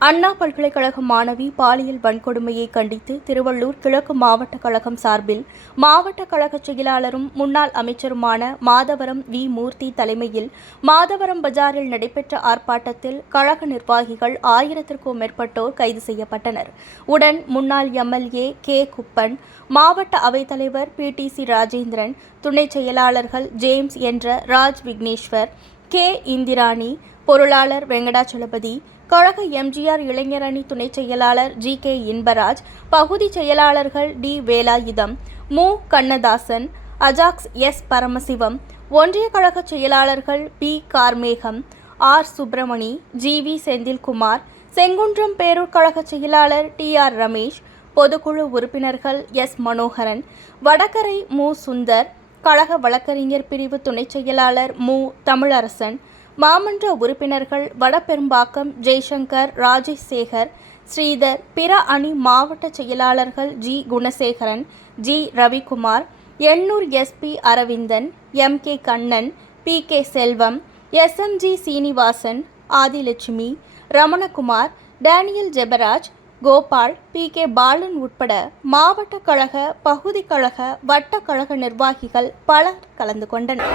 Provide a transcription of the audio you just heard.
அண்ணா பல்கலைக்கழக மாணவி பாலியல் வன்கொடுமையை கண்டித்து திருவள்ளூர் கிழக்கு மாவட்ட கழகம் சார்பில் மாவட்ட கழக செயலாளரும் முன்னாள் அமைச்சருமான மாதவரம் வி. மூர்த்தி தலைமையில் மாதவரம் பஜாரில் நடைபெற்ற ஆர்ப்பாட்டத்தில் கழக நிர்வாகிகள் ஆயிரத்திற்கும் மேற்பட்டோர் கைது செய்யப்பட்டனர். உடன் முன்னாள் எம்எல்ஏ கே. குப்பன் மாவட்ட அவைத்தலைவர் பி. டி. சி. ராஜேந்திரன் துணை செயலாளர்கள் ஜேம்ஸ் என்ற ராஜ் விக்னேஸ்வர் கே. இந்திராணி பொருளாளர் வெங்கடாச்சலபதி கழக எம்ஜிஆர் இளைஞர் அணி செயலாளர் ஜி கே இன்பராஜ் பகுதி செயலாளர்கள் டி வேலாயுதம் மு கண்ணதாசன் அஜாக்ஸ் எஸ் பரமசிவம் ஒன்றிய கழக செயலாளர்கள் P Karmegam R Subramani G V Senthilkumar Sengundram Perur கழக செயலாளர் டி ஆர் ரமேஷ் பொதுக்குழு உறுப்பினர்கள் எஸ் மனோகரன் வடகரை மு சுந்தர் கழக வழக்கறிஞர் பிரிவு துணைச் செயலாளர் மு தமிழரசன் மாமன்ற உறுப்பினர்கள் வடபெரும்பாக்கம் ஜெய்சங்கர் ராஜேஷ் சேகர் ஸ்ரீதர் பிற அணி மாவட்ட செயலாளர்கள் G. Gunasekaran G. Ravikumar Ennore SP Aravindan M. K. Kannan P. K. Selvam SMG Srinivasan Adhilakshmi Ramanakumar Daniel Jebaraj Gopal P. K. Balan உட்பட மாவட்ட கழக பகுதி கழக வட்ட கழக நிர்வாகிகள் பலர் கலந்து கொண்டனர்.